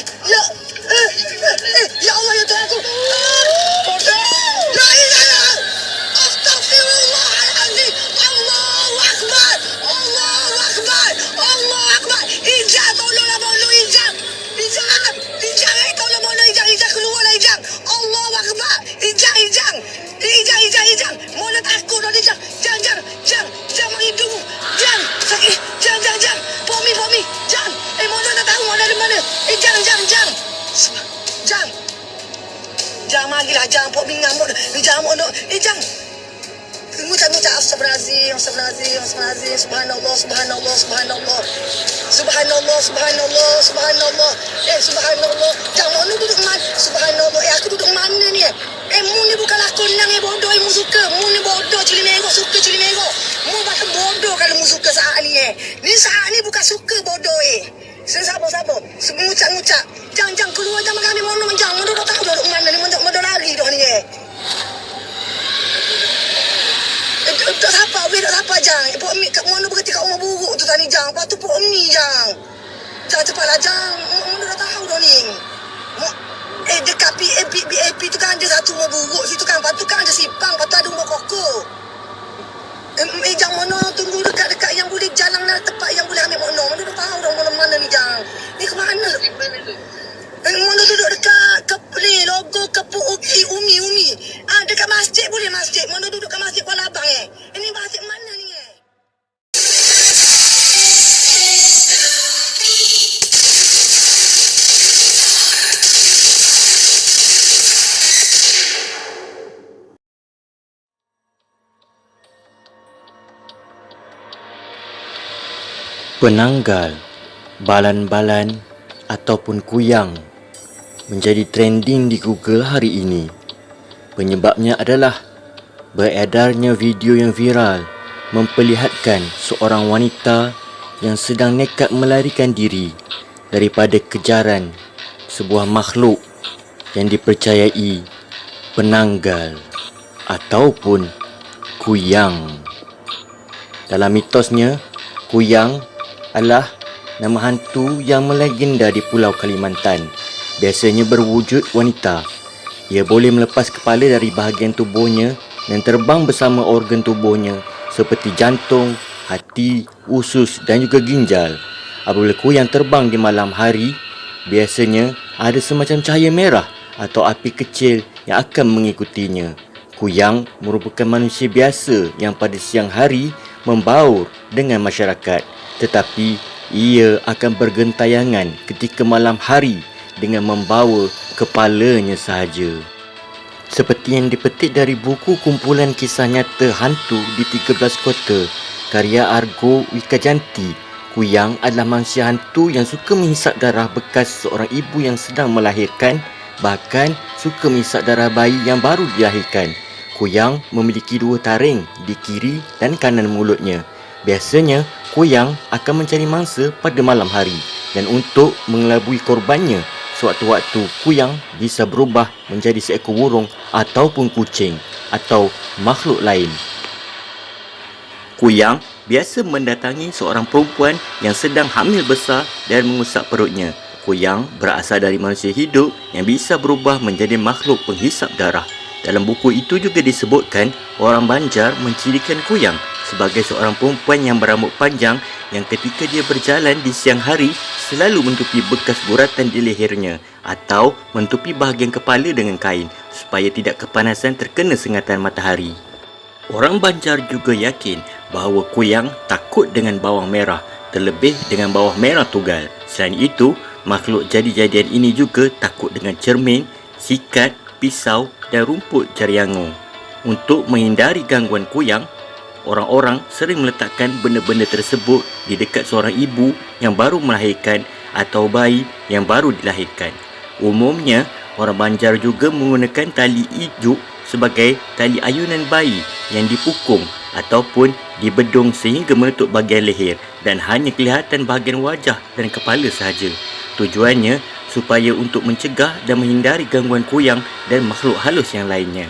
Ya, ya Allah ya Tuhanku. La ilaha. Astaghfirullahaladzim. Allahu Akbar. Allahu Akbar. Allahu Akbar. Ijam, tolonglah bolu Ijam. Ijam, tolong bolu Ijam keluarlah Ijam. Allahu Akbar. Ijam. Ijam. Mula takut dah Ijam. Jang hidung. Jang, sakit. Jang. Pomi. Jang. Mula tak tahu mana dari mana. Jang. Jang marilah jang pok mingang pok. Jang mono. Jang. Ngucap astagfirullahalazim. Subhanallah. Subhanallah. Jang mono duduk mana? Subhanallah. Aku duduk mana ni? Mu ni bukan lakon nang bodoh mu suka. Mu ni bodoh cili mengok suka cili mengok. Mu bakal bodoh kalau mu suka saat ni Ni saat ni bukan suka bodoh Sabar. Ngucap. Jang keluar jang kami mono jang. Mu dah tahu duduk mana ni. Mu dah lari dah ni Tak apa jang. Pok mi kat mono berhenti kat rumah buruk tu tadi jang. Lepas tu pok mi jang. Jang cepatlah jang. Mu dah tahu dah ni. Dekat BAP tu kan ada satu rumah buruk situ kan. Lepas tu kan ada simpang. Lepas tu ada rumah kokok. Jang mono tunggu dekat yang boleh jalan lah tempat yang boleh ambil mono. Mono dah tahu dah mana ni jang. Ni ke mana? Mono duduk dekat logo Kepuk Umi. Dekat masjid boleh masjid. Mono duduk kat masjid Kuala Abang Ini masjid mana ni Penanggal, balan-balan ataupun kuyang menjadi trending di Google hari ini. Penyebabnya adalah beredarnya video yang viral memperlihatkan seorang wanita yang sedang nekat melarikan diri daripada kejaran sebuah makhluk yang dipercayai penanggal ataupun kuyang. Dalam mitosnya, kuyang adalah nama hantu yang melegenda di Pulau Kalimantan. Biasanya berwujud wanita. Ia boleh melepas kepala dari bahagian tubuhnya dan terbang bersama organ tubuhnya seperti jantung, hati, usus dan juga ginjal. Apabila kuyang terbang di malam hari, biasanya ada semacam cahaya merah atau api kecil yang akan mengikutinya. Kuyang merupakan manusia biasa yang pada siang hari membaur dengan masyarakat, tetapi ia akan bergentayangan ketika malam hari dengan membawa kepalanya sahaja. Seperti yang dipetik dari buku kumpulan kisah nyata hantu di 13 kota karya Argo Wikajanti, kuyang adalah manusia hantu yang suka menghisap darah bekas seorang ibu yang sedang melahirkan, bahkan suka menghisap darah bayi yang baru dilahirkan. Kuyang memiliki 2 taring di kiri dan kanan mulutnya. Biasanya, kuyang akan mencari mangsa pada malam hari dan untuk mengelabui korbannya, sewaktu-waktu kuyang bisa berubah menjadi seekor burung ataupun kucing atau makhluk lain. Kuyang biasa mendatangi seorang perempuan yang sedang hamil besar dan mengusap perutnya. Kuyang berasal dari manusia hidup yang bisa berubah menjadi makhluk penghisap darah. Dalam buku itu juga disebutkan orang Banjar mencirikan kuyang sebagai seorang perempuan yang berambut panjang yang ketika dia berjalan di siang hari selalu menutupi bekas guratan di lehernya atau menutupi bahagian kepala dengan kain supaya tidak kepanasan terkena sengatan matahari. Orang Banjar juga yakin bahawa kuyang takut dengan bawang merah, terlebih dengan bawang merah tugal. Selain itu, makhluk jadi-jadian ini juga takut dengan cermin, sikat, pisau dan rumput jariango. Untuk menghindari gangguan kuyang, orang-orang sering meletakkan benda-benda tersebut di dekat seorang ibu yang baru melahirkan atau bayi yang baru dilahirkan. Umumnya, orang Banjar juga menggunakan tali ijuk sebagai tali ayunan bayi yang dipukung ataupun dibedung sehingga menutup bahagian leher dan hanya kelihatan bahagian wajah dan kepala sahaja. Tujuannya supaya untuk mencegah dan menghindari gangguan kuyang dan makhluk halus yang lainnya.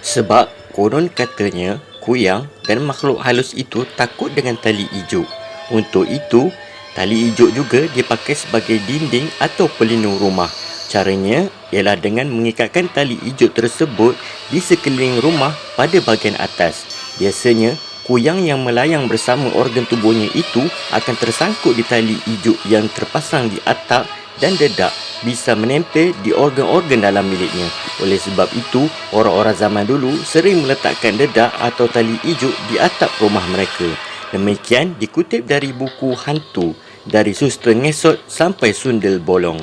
Sebab konon katanya kuyang dan makhluk halus itu takut dengan tali ijuk. Untuk itu, Tali ijuk juga dipakai sebagai dinding atau pelindung rumah. Caranya ialah dengan mengikatkan tali ijuk tersebut di sekeliling rumah pada bahagian atas. Biasanya, kuyang yang melayang bersama organ tubuhnya itu akan tersangkut di tali ijuk yang terpasang di atap dan dedak bisa menempel di organ-organ dalam miliknya. Oleh sebab itu, orang-orang zaman dulu sering meletakkan dedak atau tali ijuk di atap rumah mereka. Demikian dikutip dari buku Hantu, dari Suster Ngesot sampai Sundel Bolong.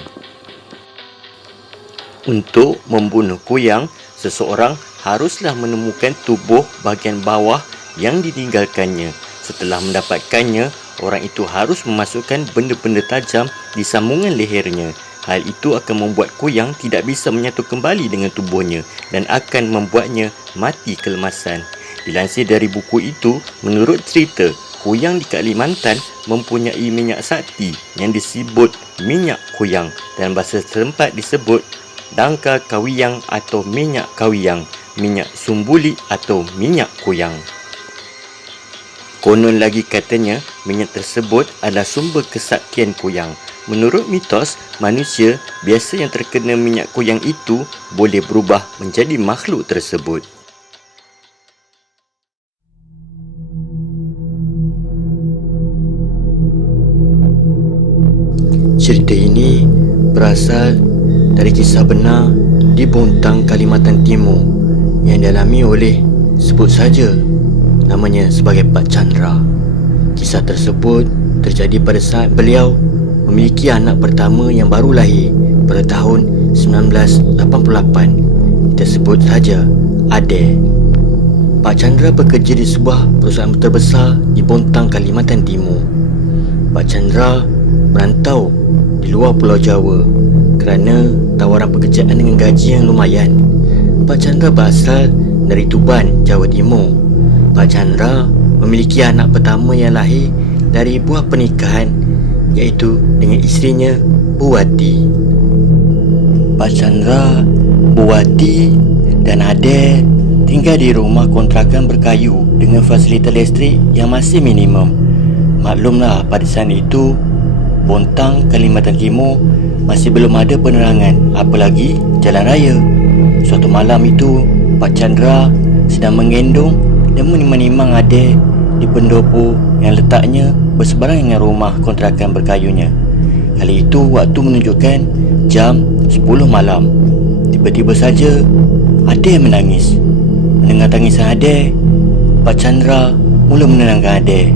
Untuk membunuh kuyang, seseorang haruslah menemukan tubuh bahagian bawah yang ditinggalkannya. Setelah mendapatkannya, orang itu harus memasukkan benda-benda tajam di sambungan lehernya. Hal itu akan membuat kuyang tidak bisa menyatu kembali dengan tubuhnya dan akan membuatnya mati kelemasan. Dilansir dari buku itu, menurut cerita, kuyang di Kalimantan mempunyai minyak sakti yang disebut minyak kuyang dan bahasa setempat disebut dangkal kawiyang atau minyak kawiyang, minyak sumbuli atau minyak kuyang. Konon lagi katanya, minyak tersebut adalah sumber kesaktian kuyang. Menurut mitos, manusia biasa yang terkena minyak kuyang itu boleh berubah menjadi makhluk tersebut. Cerita ini berasal dari kisah benar di Bontang, Kalimantan Timur yang dialami oleh, sebut saja namanya sebagai Pak Chandra. Kisah tersebut terjadi pada saat beliau memiliki anak pertama yang baru lahir pada tahun 1988. Kita sebut saja Ade. Pak Chandra bekerja di sebuah perusahaan terbesar di Bontang, Kalimantan Timur. Pak Chandra merantau di luar Pulau Jawa kerana tawaran pekerjaan dengan gaji yang lumayan. Pak Chandra berasal dari Tuban, Jawa Timur. Pak Chandra memiliki anak pertama yang lahir dari buah pernikahan, iaitu dengan isterinya Bu Wati. Pak Chandra, Bu Wati dan Ade tinggal di rumah kontrakan berkayu dengan fasilitas listrik yang masih minimum. Maklumlah, pada saat itu Bontang, Kalimantan Timur masih belum ada penerangan, apalagi jalan raya. Suatu malam itu, Pak Chandra sedang menggendong dan menimang-nimang Ade di pendopo yang letaknya berseberang dengan rumah kontrakan berkayunya. Kali itu waktu menunjukkan jam 10 malam. Tiba-tiba saja Ade menangis. Mendengar tangisan Ade, Pak Chandra mula menenangkan Ade.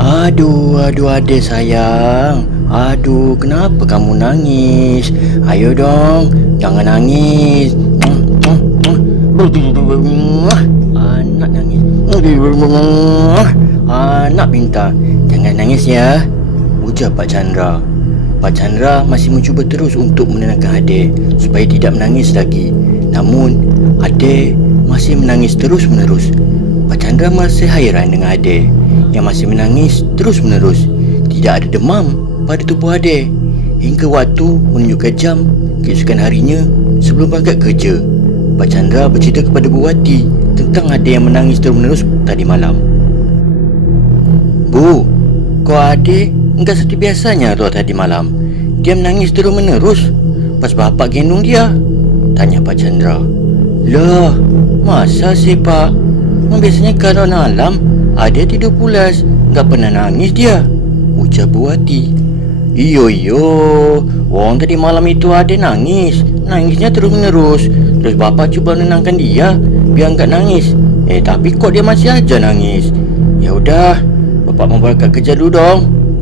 Aduh Ade sayang. Aduh, kenapa kamu nangis? Ayo dong, jangan nangis. Anak nangis. Anak pintar, jangan nangis ya, ujar Pak Chandra. Pak Chandra masih mencuba terus untuk menenangkan Ade supaya tidak menangis lagi. Namun, Ade masih menangis terus-menerus. Pak Chandra masih hairan dengan Ade yang masih menangis terus-menerus. Tidak ada demam pada tubuh Ade hingga waktu menunjukkan jam keesokan harinya sebelum berangkat kerja. Pak Chandra bercerita kepada Bu Wati tentang Ade yang menangis terus-menerus tadi malam. Bu, kau Ade enggak seperti biasanya tu tadi malam. Dia menangis terus-menerus pas bapak gendong dia, tanya Pak Chandra. Lah, masa sih Pak? Biasanya kalau malam Ade tidur pulas, enggak pernah nangis dia, ujar Bu Wati. Iyo, orang tadi malam itu Ade nangis. Nangisnya terus-menerus. Terus bapak cuba menenangkan dia biar enggak nangis. Tapi kok dia masih aja nangis. Ya udah, bapak mau berangkat kerja dulu dong.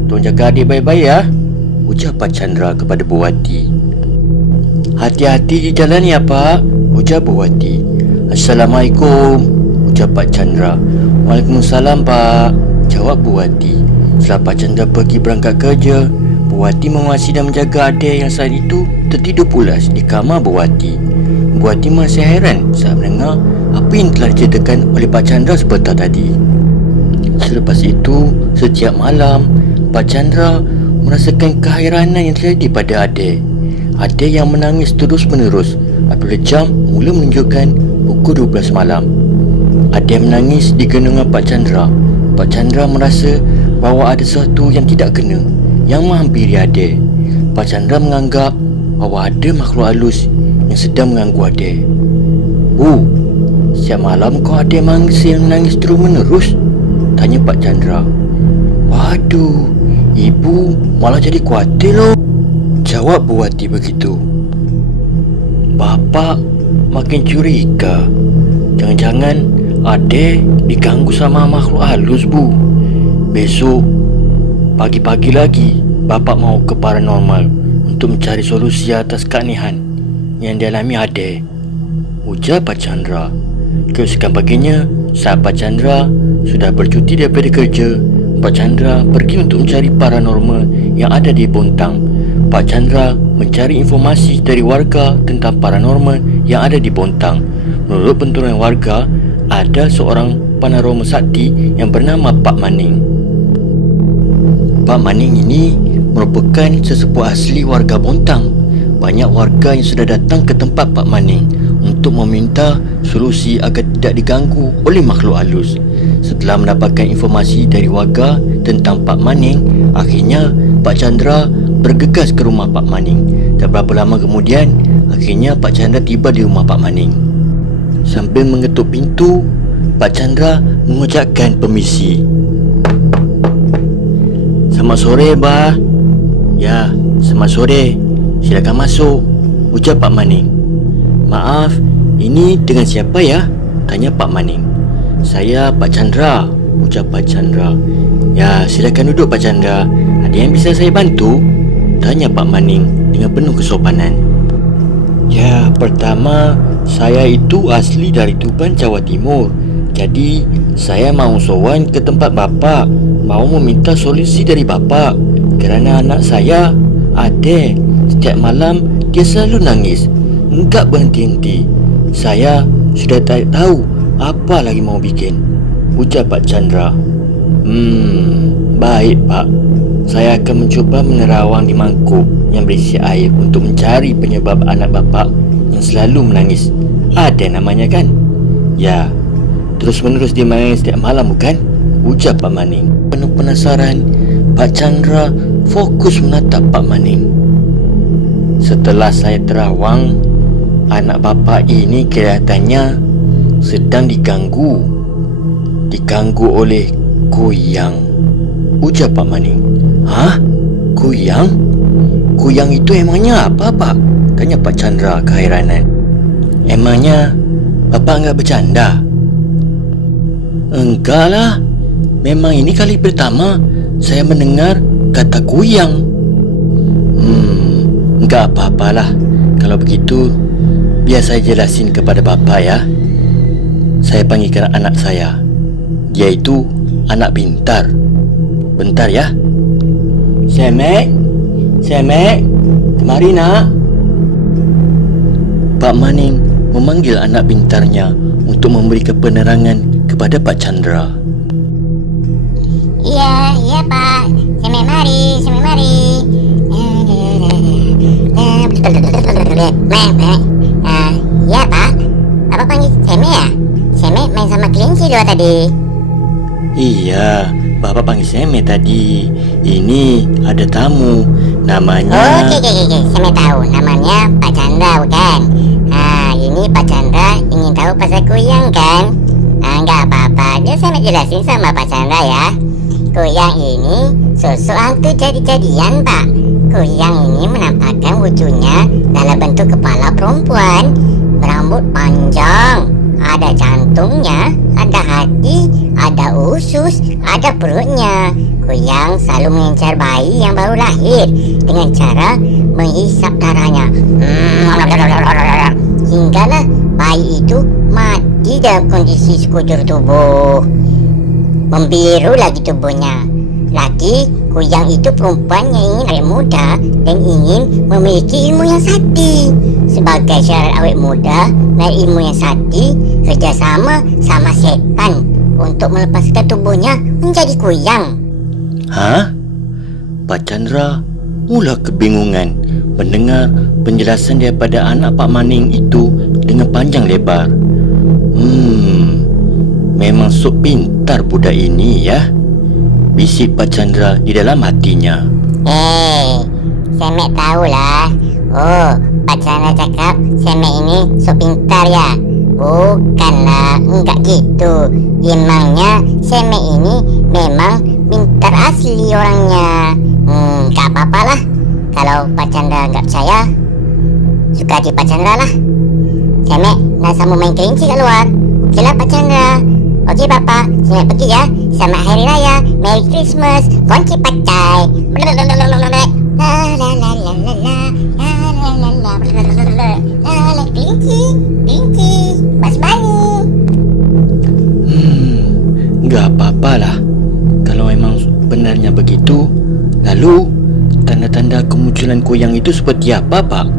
Tolong jaga adik baik-baik ya, ujar Pak Chandra kepada Bu Wati. Hati-hati di jalan ya Pak, ujar Bu Wati. Assalamualaikum, ujar Pak Chandra. Waalaikumsalam Pak, jawab Bu Wati. Setelah Pak Chandra pergi berangkat kerja, Bu Wati mengawasi dan menjaga Ade yang saat itu tertidur pulas di kamar Bu Wati. Bu Wati masih heran saat mendengar apa yang telah diceritakan oleh Pak Chandra sebentar tadi. Selepas itu, setiap malam, Pak Chandra merasakan keheranan yang terjadi pada Ade. Ade yang menangis terus-menerus apabila jam mula menunjukkan pukul 12 malam. Ade menangis di gendongan Pak Chandra. Pak Chandra merasa bahawa ada sesuatu yang tidak kena yang menghampiri Ade. Pak Chandra menganggap bahawa ada makhluk halus yang sedang mengganggu Ade. Bu, setiap malam kau ada mangsa yang menangis terus menerus? Tanya Pak Chandra. Waduh, ibu malah jadi khawatir loh, jawab Bu Wati begitu. Bapak makin curiga. Jangan-jangan Ade diganggu sama makhluk halus, Bu. Besok pagi-pagi lagi Bapak mau ke paranormal untuk mencari solusi atas keanehan yang dialami Ade, ujar Pak Chandra. Keesokan paginya, saat Pak Chandra sudah bercuti daripada kerja, Pak Chandra pergi untuk mencari paranormal yang ada di Bontang. Pak Chandra mencari informasi dari warga tentang paranormal yang ada di Bontang. Menurut penuturan warga, ada seorang paranormal sakti yang bernama Pak Maning. Pak Maning ini merupakan sesepuh asli warga Bontang. Banyak warga yang sudah datang ke tempat Pak Maning untuk meminta solusi agar tidak diganggu oleh makhluk halus. Setelah mendapatkan informasi dari warga tentang Pak Maning, akhirnya Pak Chandra bergegas ke rumah Pak Maning. Tak berapa lama kemudian, akhirnya Pak Chandra tiba di rumah Pak Maning. Sambil mengetuk pintu, Pak Chandra mengucapkan permisi. Selamat sore, Bah. Ya, selamat sore. Silakan masuk, ujar Pak Maning. Maaf, ini dengan siapa ya? Tanya Pak Maning. Saya Pak Chandra, ujar Pak Chandra. Ya, silakan duduk Pak Chandra. Ada yang bisa saya bantu? Tanya Pak Maning dengan penuh kesopanan. Ya, pertama, saya itu asli dari Tuban, Jawa Timur. Jadi, saya mau sowan ke tempat Bapak, mau meminta solusi dari Bapak. Kerana anak saya, Ade, setiap malam dia selalu nangis, enggak berhenti-henti. Saya sudah tak tahu apa lagi mau bikin, ujar Pak Chandra. Baik Pak. Saya akan mencuba menerawang di mangkuk yang berisi air untuk mencari penyebab anak Bapak yang selalu menangis. Ada namanya kan? Ya, terus-menerus dia menangis setiap malam bukan? Ujar Pak Maning. Penuh penasaran, Pak Chandra fokus menatap Pak Maning. Setelah saya terawang, anak Bapak ini kelihatannya sedang diganggu oleh kuyang, ujar Pak Maning. Hah? Kuyang? Kuyang itu emangnya apa, Pak? Tanya Pak Chandra keheranan. Emangnya Bapak enggak bercanda? Enggak lah. Memang ini kali pertama saya mendengar kata kuyang. Enggak apa-apalah. Kalau begitu, biar saya jelasin kepada Bapak ya. Saya panggilkan anak saya. Dia itu anak pintar. Bentar ya. Semek, kemari nak. Pak Maning memanggil anak pintarnya untuk memberi penerangan kepada Pak Chandra. Iya Pak. Semek mari. Ya Pak. Apa panggil Semek ya? Semek main sama kelinci dua tadi. Iya, Bapak panggil Semek tadi. Ini ada tamu. Namanya... Oke. Semek tahu. Namanya Pak Chandra bukan? Ini Pak Chandra ingin tahu pasal kuyang kan? Enggak apa-apa. Dia Semek jelasin sama Pak Chandra ya. Kuyang ini sosok hantu jadi-jadian Pak. Kuyang ini menampakkan wujudnya dalam bentuk kepala perempuan, berambut panjang, ada jantungnya, ada hati, ada usus, ada perutnya. Kuyang selalu mengincar bayi yang baru lahir dengan cara menghisap darahnya. Hinggalah bayi itu mati dalam kondisi sekujur tubuh. Membiru lagi tubuhnya. Lagi, kuyang itu perempuan yang ingin awet muda dan ingin memiliki ilmu yang sakti. Sebagai syarat awet muda dan ilmu yang sakti, kerjasama sama setan untuk melepaskan tubuhnya menjadi kuyang. Hah? Pak Chandra mula kebingungan mendengar penjelasan daripada anak Pak Maning itu dengan panjang lebar. Memang sok pintar budak ini ya. bisik Pak Chandra di dalam hatinya. Semek tahulah. Oh, Pak Chandra cakap Semek ini sok pintar ya? Bukanlah, enggak gitu. Emangnya Semek ini memang pintar asli orangnya. Gak apa-apalah. Kalau Pak Chandra enggak percaya, suka hati Pak Chandra lah. Semek nak sambung main kelinci kat luar. Okeylah Pak Chandra. Okey Bapak, Semek pergi ya. Selamat Hari Raya, Merry Christmas, Konci Pacai. Kelinci, Mas Bani. Enggak apa-apalah. Kalau memang benarnya begitu, lalu tanda-tanda kemunculan kuyang itu seperti apa, Pak?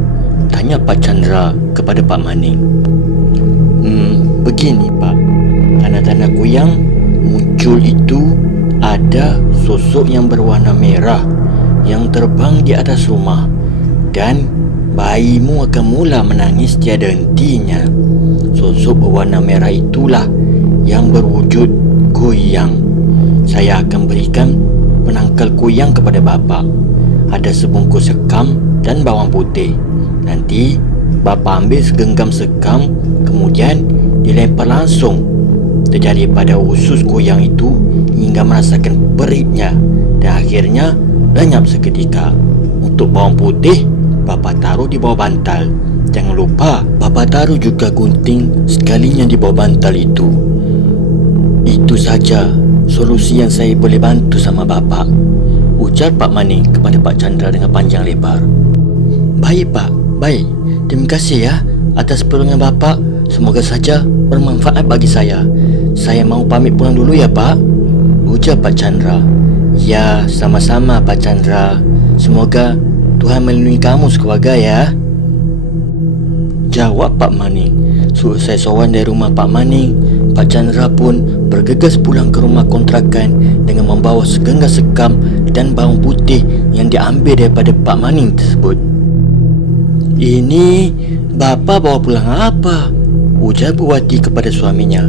Tanya Pak Chandra kepada Pak Maning. Begini, Pak. Tanda-tanda kuyang muncul itu ada sosok yang berwarna merah yang terbang di atas rumah, dan bayimu akan mula menangis tiada hentinya. Sosok berwarna merah itulah yang berwujud kuyang. Saya akan berikan penangkal kuyang kepada bapa. Ada sebungkus sekam dan bawang putih. Nanti bapa ambil segenggam sekam, kemudian dilempar langsung terjadi pada usus kuyang itu hingga merasakan perihnya dan akhirnya lenyap seketika. Untuk bawang putih, bapa taruh di bawah bantal. Jangan lupa bapa taruh juga gunting sekalinya di bawah bantal itu. Itu saja solusi yang saya boleh bantu sama bapa, ujar Pak Maning kepada Pak Chandra dengan panjang lebar. Baik Pak, baik. Terima kasih ya atas pertolongan bapa. Semoga saja bermanfaat bagi saya. Saya mau pamit pulang dulu ya Pak, ujar Pak Chandra. Ya, sama-sama Pak Chandra. Semoga Tuhan melindungi kamu sekeluarga ya, jawab Pak Maning. Selesai sowan dari rumah Pak Maning, Pak Chandra pun bergegas pulang ke rumah kontrakan dengan membawa segenggam sekam dan bawang putih yang diambil daripada Pak Maning tersebut. Ini bapa bawa pulang apa? Ujar Bu Wati kepada suaminya.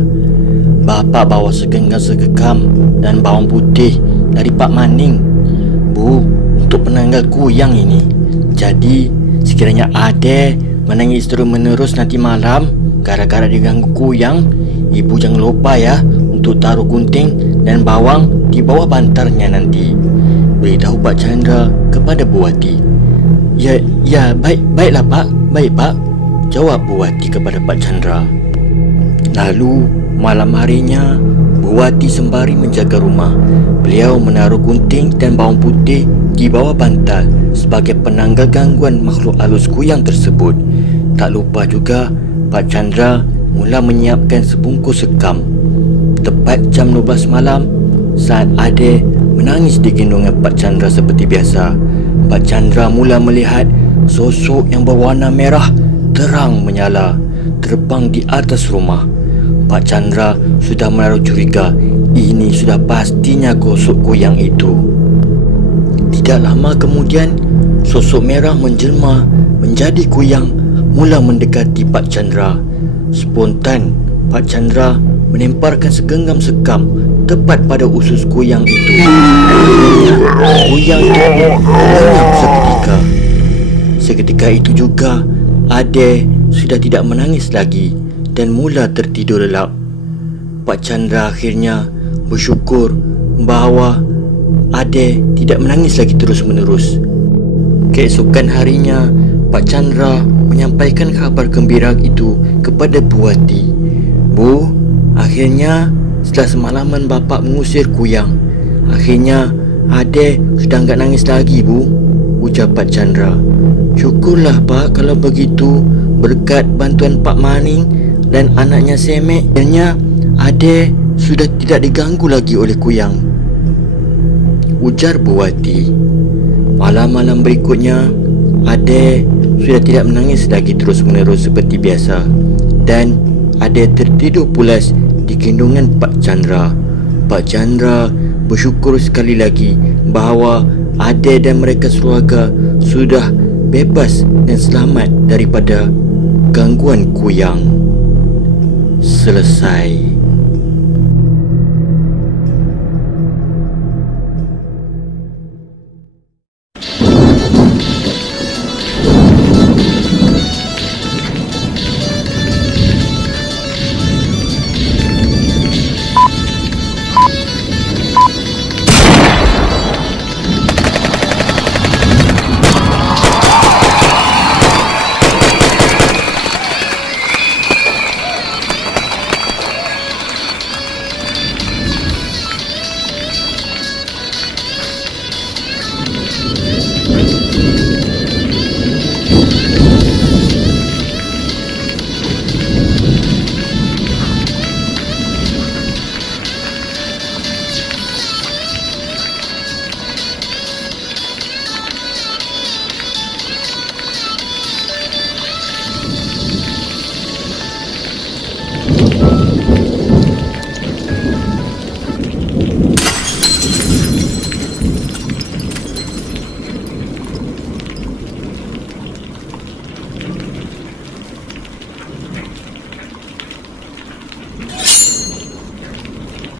Bapa bawa segenggam sekam dan bawang putih dari Pak Maning, Bu, untuk penanggal kuyang ini. Jadi sekiranya ada menangis terus-menerus nanti malam gara-gara diganggu kuyang, ibu jangan lupa ya untuk taruh gunting dan bawang di bawah bantalnya nanti, beritahu Pak Chandra kepada Bu Wati. Ya, baiklah Pak, baik Pak, jawab Bu Wati kepada Pak Chandra. Lalu malam harinya Bu Wati sembari menjaga rumah. Beliau menaruh gunting dan bawang putih di bawah bantal sebagai penanggal gangguan makhluk halus kuyang tersebut. Tak lupa juga Pak Chandra mula menyiapkan sebungkus sekam. Tepat jam 12 malam, saat Ade menangis di gendongan Pak Chandra seperti biasa, Pak Chandra mula melihat sosok yang berwarna merah terang menyala terbang di atas rumah. Pak Chandra sudah menaruh curiga ini sudah pastinya sosok kuyang itu. Tidak lama kemudian, sosok merah menjelma menjadi kuyang mula mendekati Pak Chandra. Spontan, Pak Chandra melemparkan segenggam sekam tepat pada usus kuyang itu. Kuyang itu lenyap seketika. Seketika itu juga Ade sudah tidak menangis lagi dan mula tertidur lelap. Pak Chandra akhirnya bersyukur bahawa Ade tidak menangis lagi terus-menerus. Keesokan harinya, Pak Chandra menyampaikan kabar gembira itu kepada Bu Wati. Bu, akhirnya setelah semalaman bapa mengusir kuyang, akhirnya Ade sudah enggak nangis lagi, Bu, ujar Pak Chandra. Syukurlah Pak kalau begitu. Berkat bantuan Pak Maning dan anaknya Semek, akhirnya Ade sudah tidak diganggu lagi oleh kuyang, ujar Bu Wati. Malam-malam berikutnya, Ade sudah tidak menangis lagi terus-menerus seperti biasa, dan Ade tertidur pulas di gendongan Pak Chandra. Pak Chandra bersyukur sekali lagi bahawa Ade dan mereka sekeluarga sudah bebas dan selamat daripada gangguan kuyang. Selesai.